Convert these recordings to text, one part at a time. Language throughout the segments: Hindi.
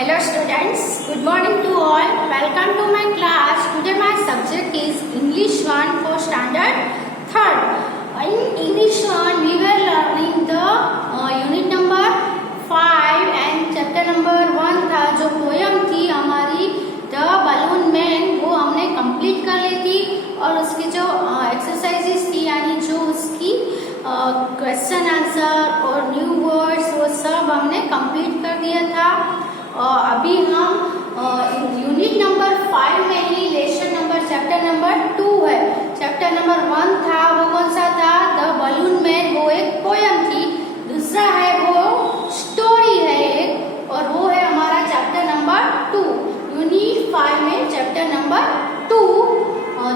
Hello students, good morning to all. Welcome to my class. Today my subject is English 1 for standard 3rd. In English 1 we were learning the unit number 5 and chapter number 1 था जो पोयम थी हमारी द बलून मैन, वो हमने कंप्लीट कर ली थी और उसकी जो एक्सरसाइजेस थी यानी जो उसकी क्वेश्चन आंसर और न्यू वर्ड्स वो सब हमने कंप्लीट कर दिया था। अभी हम यूनिट नंबर 5 में ही लेसन नंबर चैप्टर नंबर 2 है। चैप्टर नंबर 1 था वो कौन सा था? द बलून मैन, वो एक पोयम थी। दूसरा है वो स्टोरी है एक, और वो है हमारा चैप्टर नंबर 2। यूनिट 5 में chapter number 2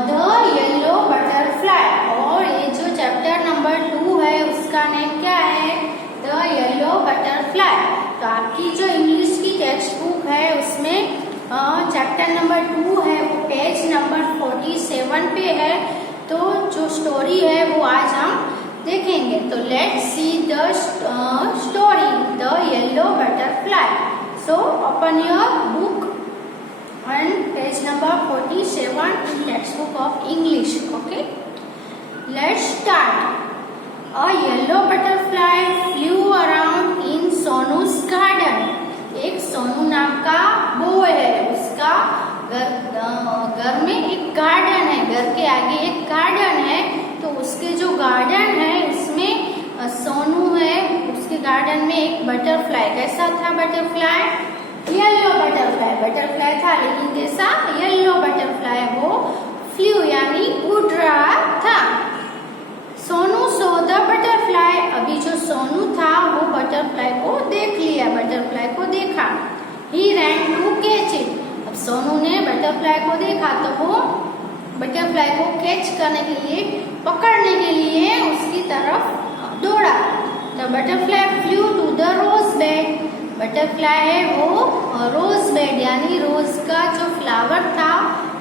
the yellow butterfly, और ये जो चैप्टर नंबर 2 है उसका नेम क्या है? The yellow butterfly. तो आपकी जो इंग्लिश की टेक्स्ट बुक है उसमें चैप्टर नंबर 2 है वो पेज नंबर 47 पे है। तो जो स्टोरी है वो आज हम देखेंगे। तो let's see the story the yellow butterfly. So open your book and page number 47 in textbook of English. Okay, let's start. A yellow butterfly flew around in Sonu's garden. एक सोनू नाम का बॉय है, उसका घर में एक गार्डन है, घर के आगे एक गार्डन है। तो उसके जो गार्डन है उसमें सोनू है, उसके गार्डन में एक बटरफ्लाई। कैसा था बटरफ्लाई? Yellow butterfly. बटरफ्लाई था लेकिन कैसा? Yellow butterfly. वो फ्लू यानी उड़ रहा था। Sonu saw the butterfly. अभी जो सोनू था वो बटरफ्लाई को देख लिया, बटरफ्लाई को देखा। ही रैन टू कैच इट। अब सोनू ने बटरफ्लाई को देखा तो वो बटरफ्लाई को कैच करने के लिए, पकड़ने के लिए उसकी तरफ दौड़ा। The butterfly flew to the rose bed. Butterfly है वो रोज बेड यानी रोज का जो फ्लावर था,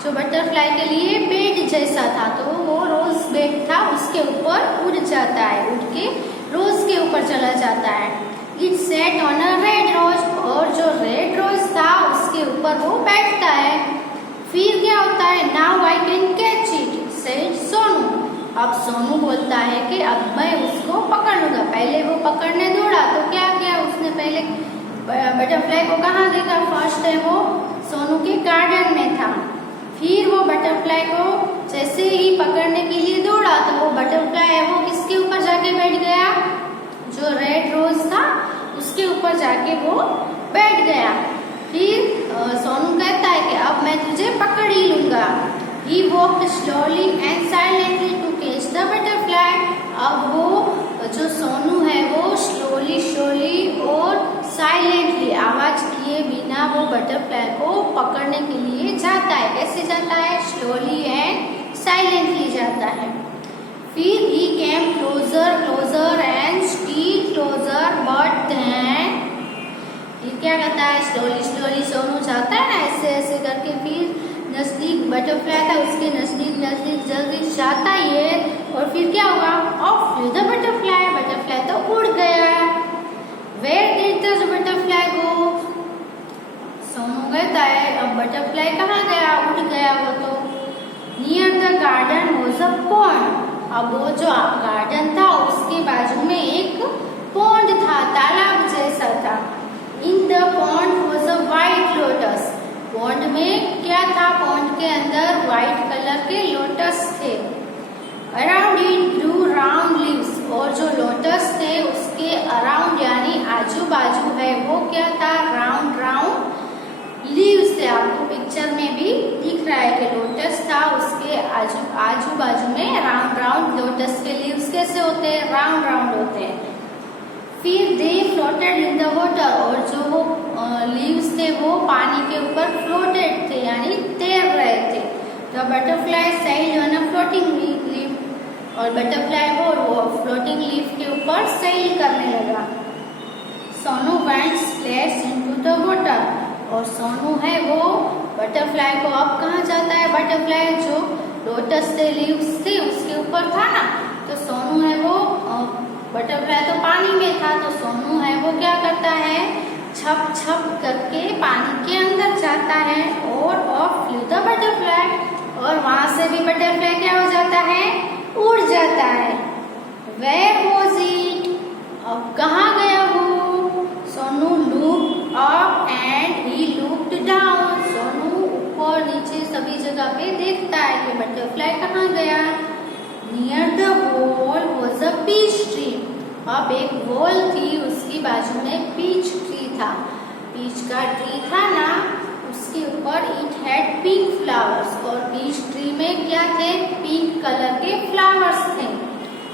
जो बटरफ्लाई के लिए बेड जैसा था, तो वो रोज बेड था, उसके ऊपर उड़ जाता है, उड़ के रोज के ऊपर चला जाता है। It sat on a red rose. और जो रेड रोज था उसके ऊपर वो बैठता है। फिर क्या होता है? Now I can catch it said Sonu. अब सोनू बोलता है कि अब मैं उसको पकड़ लूंगा। पहले वो पकड़ने दौड़ा तो क्या किया उसने? पहले बटरफ्लाई को कहाँ देखा? फर्स्ट है वो सोनू के गार्डन में था। फिर वो बटरफ्लाई को जैसे ही पकड़ने के लिए दौड़ा तो वो बटरफ्लाई है वो किसके ऊपर जाके बैठ गया? जो रेड रोज था उसके ऊपर जाके वो बैठ गया। फिर सोनू कहता है कि अब मैं तुझे पकड़ ही लूंगा। He walked slowly and silently to catch the butterfly. अब वो जो सोनू है वो स्लोली और साइलेंटली, आवाज किए बिना वो बटरफ्लाई को पकड़ने के लिए जाता है। कैसे जाता है? स्लोली एंड साइलेंटली जाता है। फिर he came closer and still closer, but then ये क्या करता है? स्लोली सोनू जाता है ना ऐसे ऐसे करके, फिर नजदीक बटरफ्लाई था उसके नजदीक जल्दी जाता ही है। और फिर क्या हुआ? Of flu the butterfly. Butterfly तो उड़ गया। वेयर डिड द बटरफ्लाई गो? सोनू कहता है अब बटरफ्लाई कहाँ गया? उड़ गया वो तो। Near the garden was a pond. अब वो जो गार्डन था उसके बाजू में एक पॉन्ड था, तालाब जैसा था। In the pond was a white lotus. Pond में क्या था? पॉन्ड के अंदर व्हाइट कलर के लोटस थे। Around it grew round leaves. और जो लोटस थे उसके अराउंड यानी आजू बाजू है वो क्या था? राउंड लीव्स थे। आपको पिक्चर में भी दिख रहा है कि लोटस था, उसके आजू बाजू में राउंड लोटस के लीव्स कैसे होते हैं? राउंड होते हैं। फिर दे फ्लोटेड इन द वाटर। और जो वो लीव्स थे वो पानी के ऊपर फ्लोटेड थे यानी तैर रहे थे। The butterfly sailed on a floating leaf. और बटरफ्लाई वो फ्लोटिंग लीफ के ऊपर सेल करने लगा। Sonu went splash into the water. और सोनू है वो बटरफ्लाई को अब कहाँ जाता है? बटरफ्लाई जो लोटस थे लीव्स थे उसके ऊपर था ना, तो सोनू है वो बटरफ्लाई तो पानी में था, तो सोनू है वो क्या करता है? छप छप करके पानी जाता है और ऑफ फ्लू द बटरफ्लाई, और वहां से भी बटरफ्लाई क्या हो जाता है, उड़ जाता है। वेयर वॉज इट, अब कहाँ गया वो। Sonu looked up and he looked down, Sonu ऊपर नीचे सभी जगह पे देखता है कि बटरफ्लाई कहाँ गया। Near the wall was a peach tree, अब एक वॉल थी उसकी बाजू में पीच ट्री था, पीच का ट्री था ना, उसके ऊपर इट हैड पिंक फ्लावर्स, और पीच ट्री में क्या थे, पिंक कलर के फ्लावर्स थे।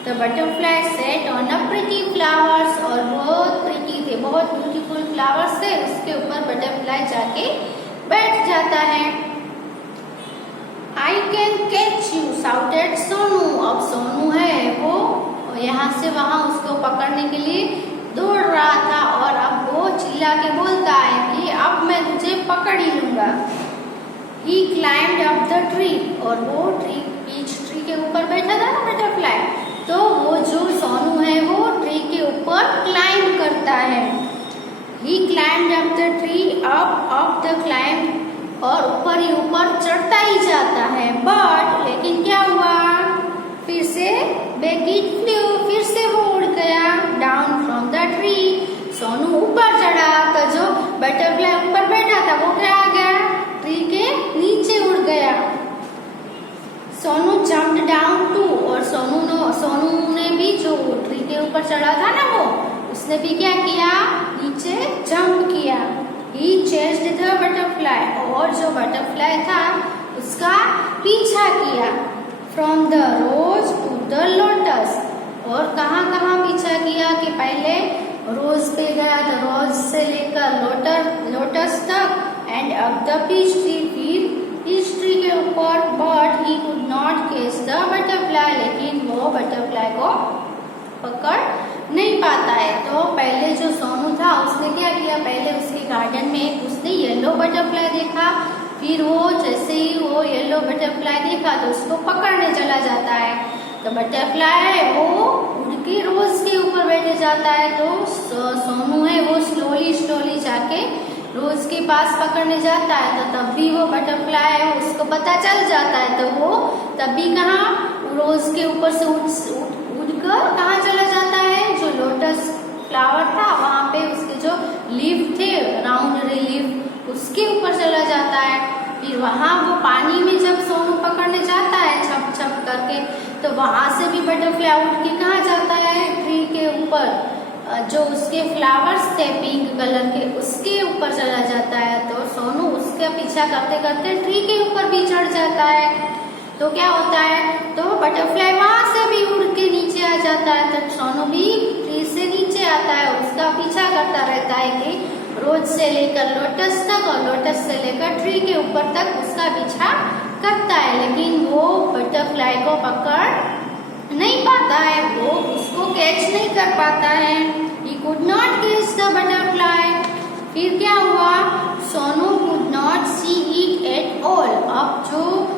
The butterfly sat on a pretty flowers, और बहुत प्रिटी थे, बहुत ब्यूटीफुल फ्लावर्स थे, उसके ऊपर बटरफ्लाई जाके बैठ जाता है। I can catch you, shouted Sonu, अब सोनू है वो यहाँ से वहां उसको पकड़ने के लिए दौड़ रहा था, और अब वो चिल्ला के बोलता है कि अब मैं तुझे पकड़ ही लूंगा। He climbed up the tree, और वो ट्री, पीच ट्री के ऊपर बैठा था ना बटरफ्लाई, तो वो जो सोनू है वो ट्री के ऊपर क्लाइंब करता है। He climbed up the tree, up the climb, और ऊपर ही ऊपर चढ़ता ही जाता है। बट लेकिन क्या हुआ, फिर से back it flew, फिर से वो उड़ गया down from the tree. Sonu ऊपर चढ़ा तो जो बटरफ्लाई ऊपर बैठा था वो क्या आ गया, ट्री के नीचे उड़ गया। सोनू जंप्ड डाउन टू, और सोनू ने भी जो ट्री के ऊपर चढ़ा था ना वो, उसने भी क्या किया, नीचे जंप किया। He chased the butterfly, और जो बटरफ्लाई था उसका पीछा किया। From the rose to the lotus, और कहाँ कहाँ पीछा किया कि पहले रोज पे गया तो रोज से लेकर लोटस तक, एंड अब द पीच ट्री, फिर पीच ट्री के ऊपर। But he could not catch the butterfly, लेकिन वो बटरफ्लाई को पकड़ नहीं पाता है। तो पहले जो सोनू था उसने क्या किया, पहले उसके गार्डन में उसने येलो बटरफ्लाई देखा, फिर वो जैसे ही वो येलो बटरफ्लाई देखा तो उसको पकड़ने चला जाता है। तो बटरफ्लाई है वो उड़ के रोज के ऊपर बैठे जाता है, तो सोनू है वो स्लोली जाके रोज के पास पकड़ने जाता है। तो तब भी वो बटरफ्लाई है उसको पता चल जाता है, तो वो तब भी कहाँ रोज के ऊपर से उड़कर कहाँ चला जाता है, जो लोटस फ्लावर था वहां पे उसके जो लीफ थे, राउंड लीफ, उसके ऊपर चला जाता है। फिर वहां वो पानी में जब सोनू पकड़ने जाता है छप छप करके, तो वहां से भी बटरफ्लाई उड़ के कहाँ जाता है, ट्री के ऊपर जो उसके फ्लावर्स थे पिंक कलर के उसके ऊपर चला जाता है। तो सोनू उसका पीछा करते करते ट्री के ऊपर भी चढ़ जाता है। तो क्या होता है, तो बटरफ्लाई वहां से भी उड़ के नीचे आ जाता है, तो सोनू भी ट्री से नीचे आता है, उसका पीछा करता रहता है कि रोज से लेकर लोटस तक और लोटस से लेकर ट्री के ऊपर तक उसका पीछा करता है, लेकिन वो बटरफ्लाई को पकड़ नहीं पाता है, वो उसको कैच नहीं कर पाता है। He could not catch the butterfly. फिर क्या हुआ, Sonu could not see it at all. अब जो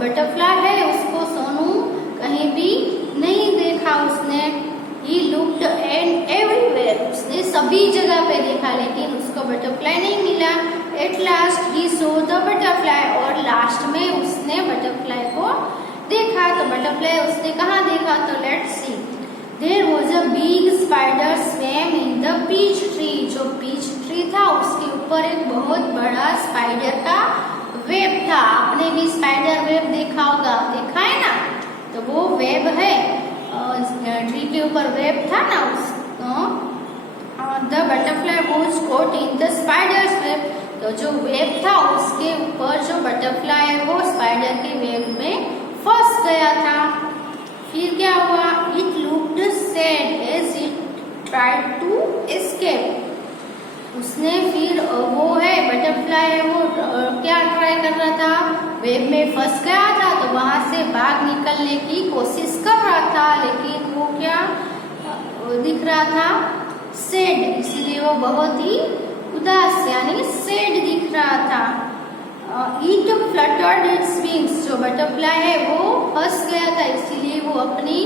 बटरफ्लाई है उसको सोनू कहीं भी नहीं देखा उसने। He looked and everywhere, उसने सभी जगह पे देखा लेकिन उसको बटरफ्लाई नहीं मिला। At last he saw the butterfly, और लास्ट में उसने बटरफ्लाई को देखा। तो बटरफ्लाई उसने कहाँ देखा, तो let's see. There was a big spider swam in the peach tree. जो पीच ट्री था उसके ऊपर एक बहुत बड़ा स्पाइडर का वेब था। आपने भी स्पाइडर वेब देखा होगा, देखा है ना, तो वो वेब है, ट्री के ऊपर वेब था ना, the butterfly was caught in the spider's web. तो जो वेब था उसके ऊपर जो बटरफ्लाई है वो स्पाइडर के वेब में फंस गया था। फिर क्या हुआ, it looked sad as it tried to escape. उसने फिर वो है बटरफ्लाई है वो क्या ट्राई कर रहा था, वेब में फंस गया था, तो वहां से भाग निकलने की कोशिश कर रहा था, लेकिन वो क्या दिख रहा था, सैड, इसलिए वो बहुत ही उदास यानी सैड दिख रहा था। इट फ्लटर्ड इट्स विंग्स, जो बटरफ्लाई है वो फंस गया था, इसीलिए वो अपनी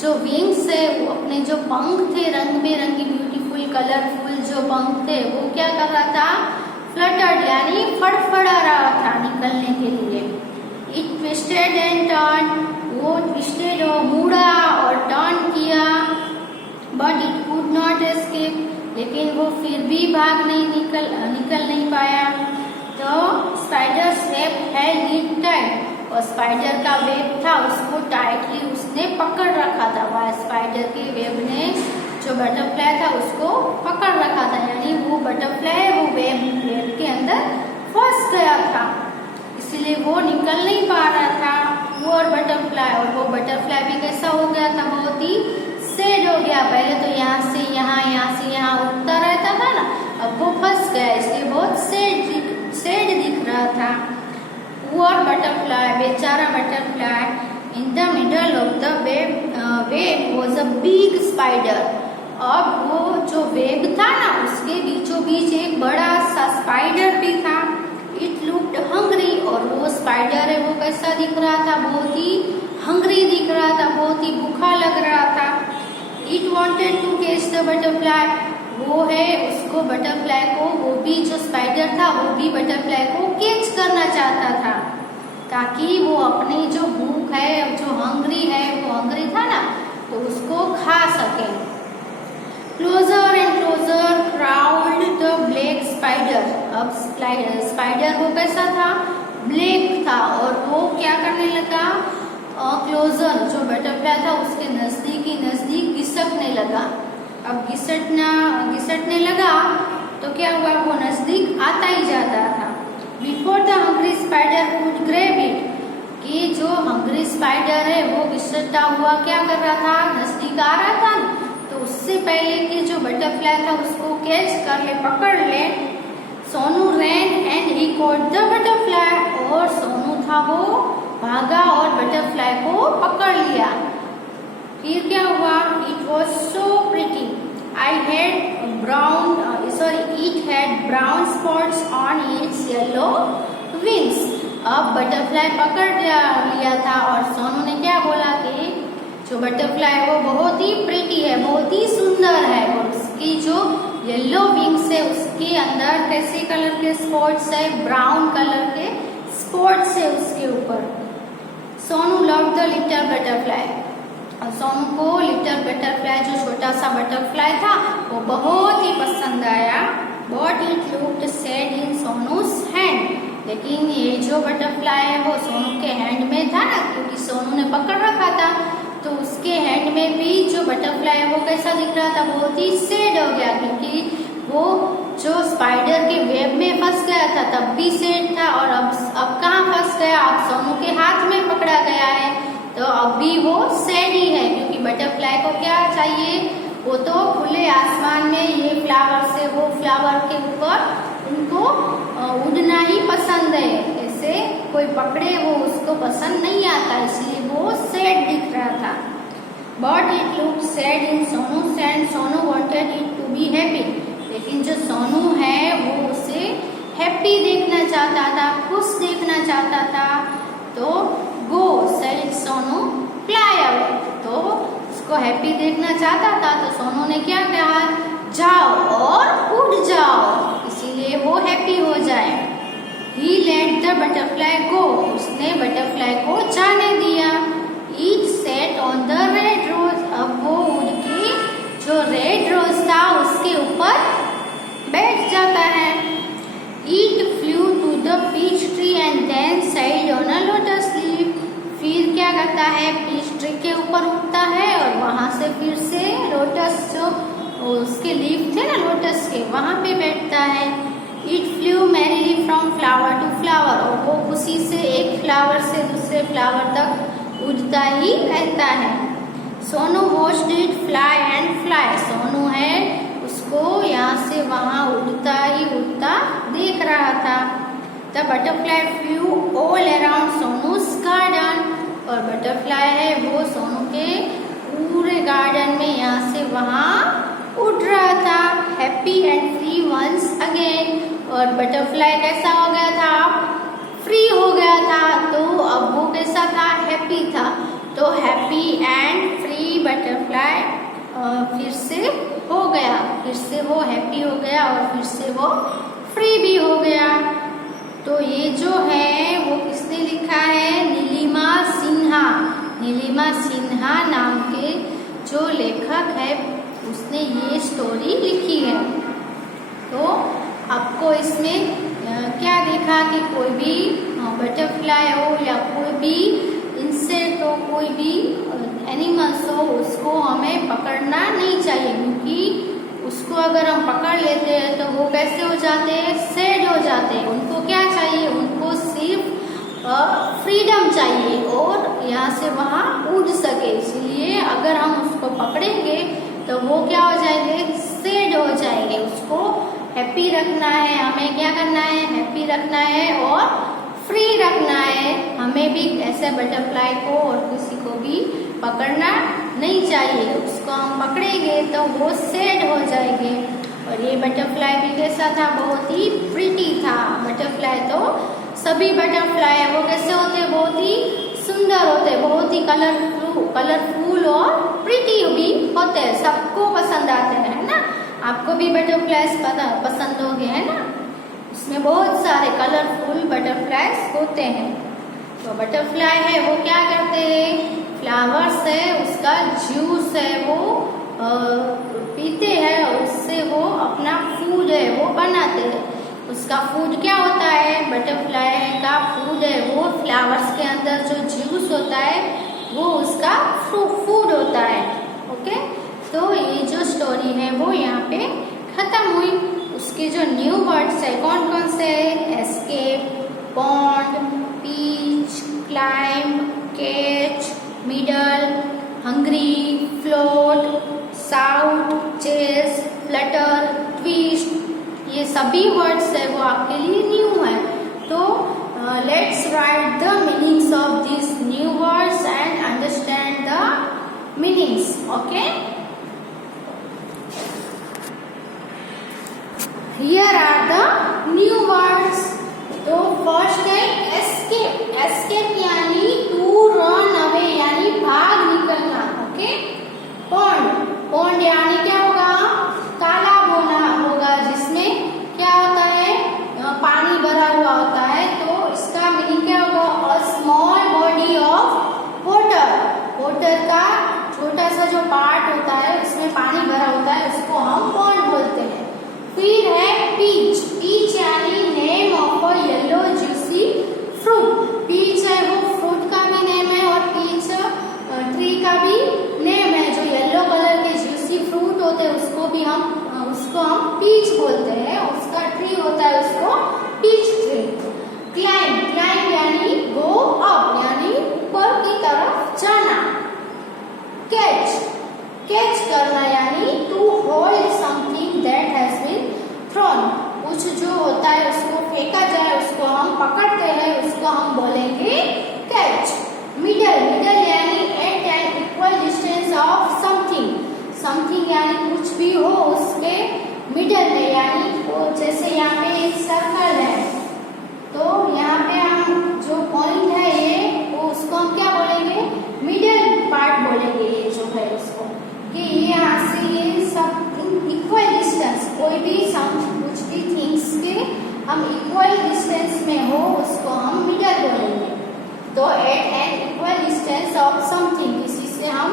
जो विंग्स है वो अपने जो पंख थे रंग बिरंगी ब्यूटीफुल कलरफुल जो पंख थे वो क्या कर रहा था, फ्लटर्ड यानी फड़फड़ ट्विस्टेड एंड टर्न, वो ट्विस्टेड और मुड़ा और टर्न किया, but it could not escape, लेकिन वो फिर भी भाग नहीं निकल नहीं पाया। तो spiders web held it tight, और स्पाइडर का वेब था उसको टाइटली उसने पकड़ रखा था। वह स्पाइडर के वेब ने जो बटरफ्लाई था उसको पकड़ रखा था, यानी वो बटरफ्लाई वो वेब के अंदर फंस गया था, इसलिए वो निकल नहीं पा रहा था वो और बटरफ्लाई भी कैसा हो गया था, बहुत ही सैड हो गया। पहले तो यहाँ से यहाँ उड़ता रहता था ना, अब वो फंस गया, इसलिए बहुत सैड दिख रहा था। पुअर बटरफ्लाई, बेचारा butterfly. In the middle of the web was a big spider. अब वो जो वेब था ना उसके बीचों बीच एक बड़ा सा स्पाइडर भी था। इट लुक्ड हंग्री, और वो स्पाइडर है वो कैसा दिख रहा था, बहुत ही हंग्री दिख रहा था, बहुत ही भूखा लग रहा था। It wanted to catch the butterfly, वो है उसको बटरफ्लाई को, वो भी जो स्पाइडर था वो भी बटरफ्लाई को कैच करना चाहता था, ताकि वो अपनी जो भूख है, जो हंग्री है, वो हंग्री था ना, तो उसको खा सके। Closer and closer crawled the black spider. अब स्पाइडर वो कैसा था, ब्लैक था, और वो क्या करने लगा, क्लोजर जो बटरफ्लाई था उसके नजदीक घिसकने लगा। अब घिसटने लगा तो क्या हुआ, वो नजदीक आता ही जाता था। Before the hungry spider could grab it, कि जो हंग्री स्पाइडर है वो घिसटता हुआ क्या कर रहा था, नजदीक आ रहा था, तो उससे पहले कि जो बटरफ्लाई था उसको कैच कर ले, पकड़ ले, Sonu ran and he caught the butterfly, और सोनू था वो भागा और बटरफ्लाई को पकड़ लिया। फिर क्या हुआ, it was so pretty, it had brown spots on its yellow wings। अब बटरफ्लाई पकड़ लिया था, और सोनू ने क्या बोला कि जो बटरफ्लाई है वो बहुत ही प्रिटी है, बहुत ही सुंदर है, और उसकी जो येलो विंग्स है उसके अंदर कैसे कलर के स्पॉट्स है, ब्राउन कलर के स्पॉट्स है उसके ऊपर। Sonu love the little butterfly, और सोनू को लिटिल बटरफ्लाई जो छोटा सा बटरफ्लाई था वो बहुत ही पसंद आया। But it looked sad in सोनूज hand, लेकिन ये जो बटरफ्लाई है वो सोनू के हैंड में था ना, क्योंकि सोनू ने पकड़ रखा था, तो उसके हैंड में भी जो बटरफ्लाई है वो कैसा दिख रहा था, बहुत ही सैड हो गया, क्योंकि वो जो स्पाइडर के वेब में फंस गया था तब भी सैड था, और अब कहाँ फंस गया, अब सोनू के हाथ में पकड़ा गया है, तो अब भी वो सैड ही है, क्योंकि बटरफ्लाई को क्या चाहिए, वो तो खुले आसमान में ये फ्लावर से वो फ्लावर के ऊपर उनको उड़ना ही पसंद है, ऐसे कोई पकड़े वो उसको पसंद नहीं आता, इसलिए वो सैड दिख रहा था। But it looked sad in Sonu and Sonu wanted it to be happy, लेकिन जो सोनू है वो उसे हैप्पी देखना चाहता था, खुश देखना चाहता था। तो गो सेड सोनू फ्लाई अवे, तो उसको हैप्पी देखना चाहता था, तो सोनू ने क्या कहा, जाओ और उड़ जाओ, इसीलिए वो हैप्पी हो जाए। He let the butterfly go, उसने बटरफ्लाई को जाने दिया। It sat on the red rose, अब वो उड़ के जो रेड रोज था उसके ऊपर बैठ जाता है। It flew to the peach tree and then sat on a lotus leaf, फिर क्या करता है, पीच ट्री के ऊपर उठता है और वहां से फिर से लोटस जो उसके लीफ थे ना लोटस के, वहां पे बैठता है। It flew merrily from flower to flower, और वो खुशी से एक फ्लावर से दूसरे फ्लावर तक उड़ता ही रहता है। Sonu watched it fly and fly, Sonu है उसको यहाँ से वहां उड़ता ही उड़ता देख रहा था। The butterfly flew all around Sonu's garden, और बटरफ्लाई है वो सोनू के पूरे गार्डन में यहाँ से वहां उड़ रहा था, happy and free once again. और बटरफ्लाई कैसा हो गया था, फ्री हो गया था, तो अब वो कैसा था, हैप्पी था। तो हैप्पी एंड फ्री बटरफ्लाई फिर से हो गया, फिर से वो हैप्पी हो गया और फिर से वो फ्री भी हो गया। तो ये जो है वो किसने लिखा है, नीलिमा नीलिमा सिन्हा नाम के जो लेखक है उसने ये स्टोरी लिखी है। तो आपको इसमें क्या देखा कि कोई भी बटरफ्लाई हो या कोई भी इंसेक्ट हो, कोई भी एनिमल्स हो, उसको हमें पकड़ना नहीं चाहिए, क्योंकि उसको अगर हम पकड़ लेते हैं तो वो कैसे हो जाते हैं, सैड हो जाते हैं। उनको क्या चाहिए, उनको सिर्फ फ्रीडम चाहिए और यहाँ से वहाँ उड़ सके। इसलिए अगर हम उसको पकड़ेंगे तो वो क्या हो जाएंगे, सैड हो जाएंगे। उसको हैप्पी रखना है, हमें क्या करना है, हैप्पी रखना है और फ्री रखना है। हमें भी ऐसे बटरफ्लाई को और किसी को भी पकड़ना नहीं चाहिए। उसको हम पकड़ेंगे तो वो सैड हो जाएंगे। और ये बटरफ्लाई भी कैसा था, बहुत ही प्रिटी था। बटरफ्लाई तो सभी बटरफ्लाई है वो कैसे होते हैं, बहुत ही सुंदर होते हैं, बहुत ही कलरफुल और प्रिटी भी होते हैं, सबको पसंद आते हैं, है ना। आपको भी बटरफ्लाइज पसंद होंगे, है ना। उसमें बहुत सारे कलरफुल बटरफ्लाइज होते हैं। तो बटरफ्लाई है वो क्या करते हैं, फ्लावर्स है उसका जूस है वो पीते हैं, उससे वो अपना फूड है वो बनाते हैं। उसका फूड क्या होता है, बटरफ्लाई का फूड है वो फ्लावर्स के अंदर जो जूस होता है वो उसका फूड होता है। ओके, तो ये जो स्टोरी है वो यहाँ पे खत्म हुई। उसके जो न्यू वर्ड्स है कौन कौन से है, escape, pond, peach, climb, catch, middle, hungry, float, shout, chase, flutter, twist, ये सभी वर्ड्स है वो आपके लिए न्यू है। तो let's write the meanings of this new words and understand the meanings. Okay, here are the new words. तो फर्स्ट है escape. escape यानी to run away यानी भाग निकलना। ओके, pond, pond यानी क्या होगा, तालाब होगा जिसमें क्या होता है, पानी भरा हुआ होता है। तो इसका मीनिंग क्या होगा, a small body of water. Water का छोटा सा जो पार्ट होता है उसमें पानी भरा होता है, उसको हम पॉन्ड बोलते हैं। फिर है पीच. पीच यानी name of a yellow juicy fruit. Peach है वो फ्रूट का भी नेम है और पीच ट्री का भी नेम है। जो येलो कलर के जूसी फ्रूट होते हैं उसको हम पीच बोलते हैं। उसका ट्री होता है उसको पीच ट्री. क्लाइंब, क्लाइंब यानी गो अप यानी ऊपर की तरफ जाना. कैच, कैच करना यानी to hold something that has been thrown. कुछ जो होता है उसको फेंका जाए उसको हम पकड़ते हैं, उसको हम बोलेंगे कैच. मिडल, मिडल यानी at an equal distance of something. Something यानी कुछ भी हो उसके मिडल में, यानी वो जैसे यहाँ पे एक सर्कल है तो यहाँ पे हम जो पॉइंट है ये वो उसको हम क्या बोलेंगे, मिडल पार्ट बोलेंगे। ये जो है उसको कि ये यहाँ से ये सब इक्वल डिस्टेंस, कोई भी कुछ भी थिंग्स के हम इक्वल डिस्टेंस में हो उसको हम मिडल बोलेंगे। तो at an equal distance of something, किसी से हम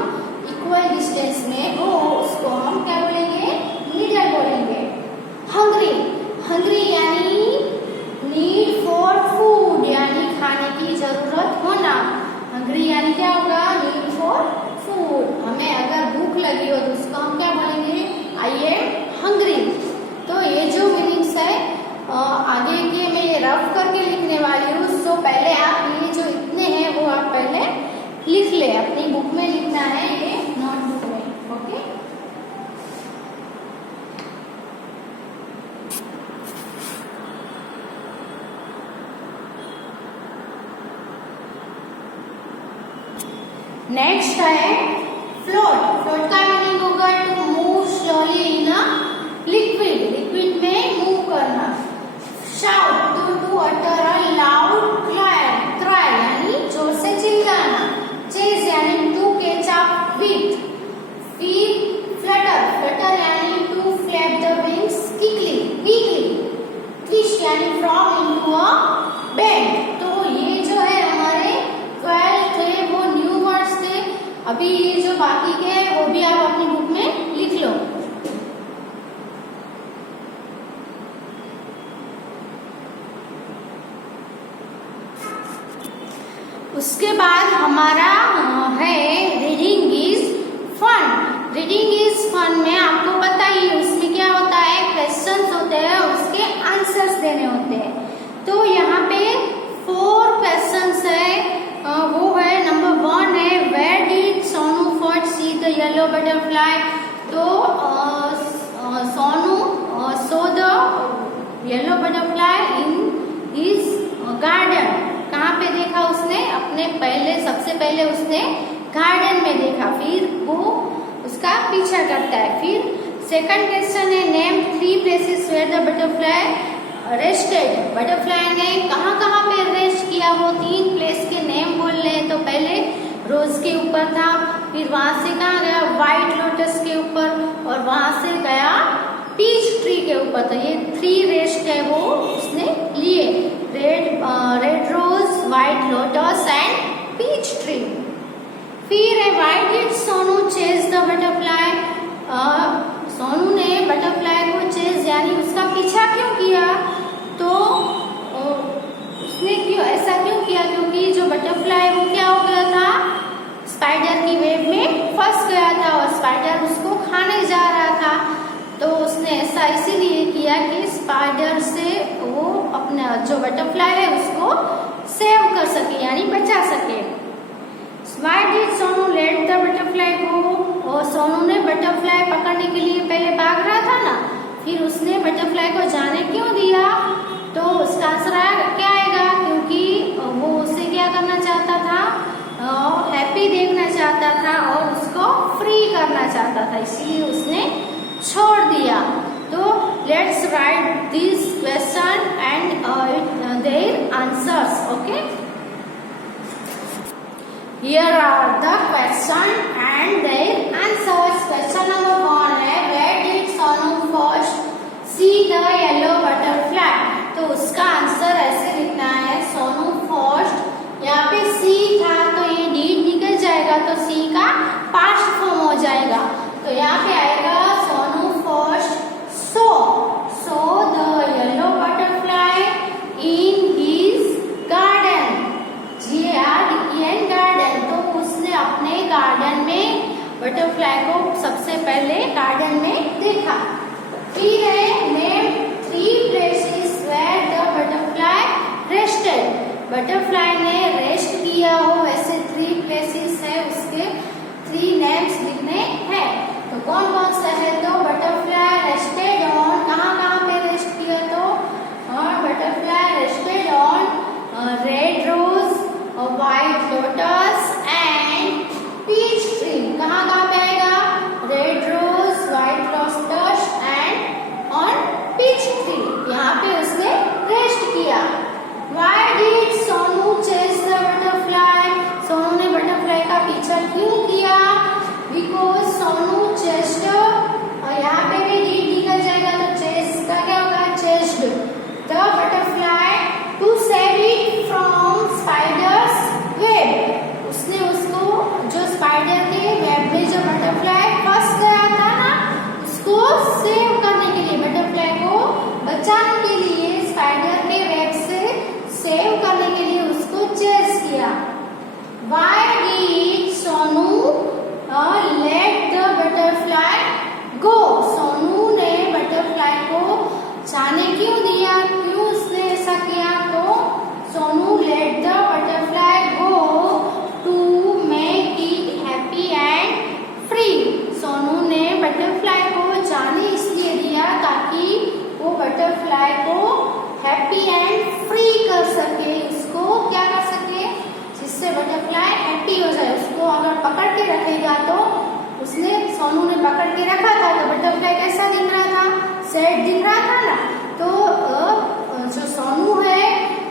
इक्वल डिस्टेंस में हो उसको हम क्या बोलेंगे, मिडल बोलेंगे। हंग्री, हंग्री यानी नीड फॉर फूड यानी खाने की जरूरत होना। हंग्री यानी क्या होगा, नीड फॉर फूड। हमें अगर भूख लगी हो तो उसको हम क्या बोलेंगे, आई एम हंग्री। तो ये जो मीनिंग्स है आगे के मैं ये रफ करके लिखने वाली हूँ। सो पहले आप ये जो इतने हैं वो आप पहले लिख ले, अपनी बुक में लिखना है ये नोटबुक में। ओके, नेक्स्ट है फ्लोट। फ्लोट का मीनिंग होगा to move slowly in a liquid, liquid में मूव करना। Shout, to utter a loud cry यानी जोर से चिल्लाना। चेज यानी टू कैच अप विथ। फिर फ्लटर, फ्लटर यानी to flap the wings quickly. Twist यानी फ्रॉम इनटू अ बेंड। तो ये जो है हमारे 12 थे वो न्यू वर्ड्स थे अभी ये जो बाकी के हैं वो भी आप अपनी बुक में लिख लो। उसके बाद हमारा है reading is fun. Reading is fun में आपको पता ही है उसमें क्या होता है, क्वेश्चंस होते हैं, उसके आंसर्स देने होते हैं। तो यहाँ पे 4 क्वेश्चंस है। वो है नंबर 1 है where did Sonu first see the yellow butterfly. तो Sonu saw the yellow butterfly in his garden. कहाँ पे देखा उसने, अपने सबसे पहले उसने गार्डन में देखा, फिर वो उसका पीछा करता है। फिर सेकंड क्वेश्चन है name 3 places where the butterfly rested. Butterfly ने कहाँ कहाँ पे रेस्ट किया, वो 3 प्लेस के नेम बोल रहे हैं। तो पहले रोज के ऊपर था, फिर वहां से कहाँ गया, व्हाइट लोटस के ऊपर, और वहां से गया पीच ट्री के ऊपर। तो ये 3 रेस्ट है वो उसने लिए, red rose, white lotus and peach tree. फिर है why did Sonu chase the butterfly. Sonu ने बटरफ्लाई को चेज यानी उसका पीछा क्यों किया। तो उसने ऐसा क्यों किया, क्योंकि जो बटरफ्लाई वो क्या हो गया था, स्पाइडर की वेब में फंस गया था और स्पाइडर उसको खाने जा रहा था। तो उसने ऐसा इसीलिए किया कि स्पाइडर से वो अपना जो बटरफ्लाई है उसको सेव कर सके यानी बचा सके। Why did Sonu let the butterfly go? और सोनू ने बटरफ्लाई पकड़ने के लिए पहले भाग रहा था ना, फिर उसने बटरफ्लाई को जाने क्यों दिया। तो उसका आंसर क्या आएगा, क्योंकि वो उसे क्या करना चाहता था, हैप्पी देखना चाहता था और उसको फ्री करना चाहता था, इसलिए उसने छोड़ दिया। तो let's write this question and their answers. Okay, here are the question and their answers. Question number 1 है where did Sonu first see the yellow butterfly। तो उसका आंसर ऐसे लिखना है, सोनू फर्स्ट, यहाँ पे सी था तो ये did निकल जाएगा तो सी का पास्ट फॉर्म हो जाएगा। तो यहाँ पे आएगा Sonu first so the yellow butterfly in his garden. Garden, तो उसने अपने गार्डन में बटरफ्लाई को सबसे पहले गार्डन में देखा। फिर है name 3 places where the butterfly rested. Butterfly ने रेस्ट किया हो वैसे 3 प्लेसेस है, उसके 3 नेम्स लिखने हैं। तो कौन कौन सा है, तो बटरफ्लाई रेस्टेड ऑन, कहाँ पे रेस्ट किया, तो butterfly rested on red rose, white lotus and peach tree. कहाँ पे आएगा, red rose, white lotus and और पीच ट्री, यहाँ पे उसने रेस्ट किया। Why did Sonu chase the butterfly. Sonu ने बटरफ्लाई का पीछा क्यों किया, बिकॉज सोनू चेस्ड, और यहाँ पे भी डीड निकल जाएगा तो चेज का क्या होगा, chased the butterfly to save it from spider's web. उसने उसको जो स्पाइडर के वेब में जो बटरफ्लाई फंस गया था ना, उसको सेव करने के लिए, बटरफ्लाई को बचाने के लिए, स्पाइडर के वेब से सेव करने के लिए उसको चेज किया। Why did Sonu let the butterfly go। Sonu ने बटरफ्लाई को जाने क्यों दिया, क्यों उसने ऐसा किया, तो Sonu let the butterfly go to make it happy and free। Sonu ने बटरफ्लाई को जाने इसलिए दिया ताकि वो बटरफ्लाई को हैप्पी एंड फ्री कर सके, उसको क्या कर सके, जिससे बटरफ्लाई हैप्पी हो जाए। उसको अगर पकड़ के रखेगा तो, उसने सोनू ने पकड़ के रखा था तो बटरफ्लाई कैसा दिख रहा था, सैड दिख रहा था ना। तो जो सोनू है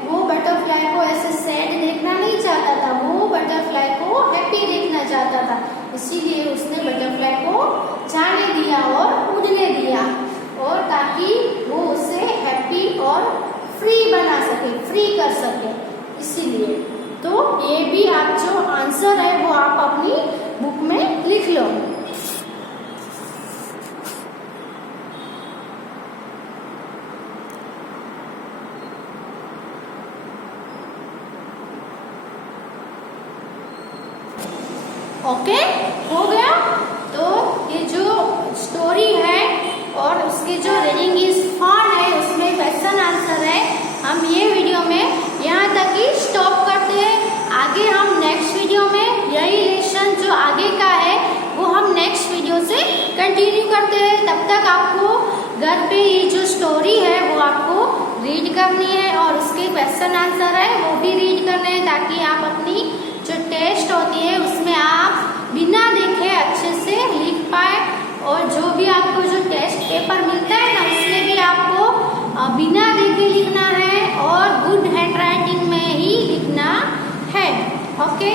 वो बटरफ्लाई को ऐसे सैड देखना नहीं चाहता था, वो बटरफ्लाई को हैप्पी देखना चाहता था, इसीलिए उसने बटरफ्लाई को जाने दिया और उड़ने दिया, और ताकि वो उसे हैप्पी और फ्री बना सके, फ्री कर सके, इसीलिए। तो ये भी आप जो आंसर है वो आप अपनी बुक में लिख लो। ओके, हो गया। तो ये जो स्टोरी है और उसके जो रीडिंग इज फन है, उसमें क्वेश्चन आंसर है, हम ये वीडियो में यहाँ तक ही स्टॉप करते हैं। आगे हम नेक्स्ट वीडियो में यही लेसन जो आगे का है वो हम नेक्स्ट वीडियो से कंटिन्यू करते हैं। तब तक आपको घर पे ये जो स्टोरी है वो आपको रीड करनी है और उसके क्वेश्चन आंसर है वो भी रीड करने हैं, ताकि आप अपनी जो टेस्ट होती है उसमें आप बिना देखे अच्छे से लिख पाए। और जो भी आपको जो टेस्ट पेपर मिलता है ना, उसमें भी आपको बिना देखे लिखना है और गुड हैंड राइटिंग में ही लिखना है। ओके।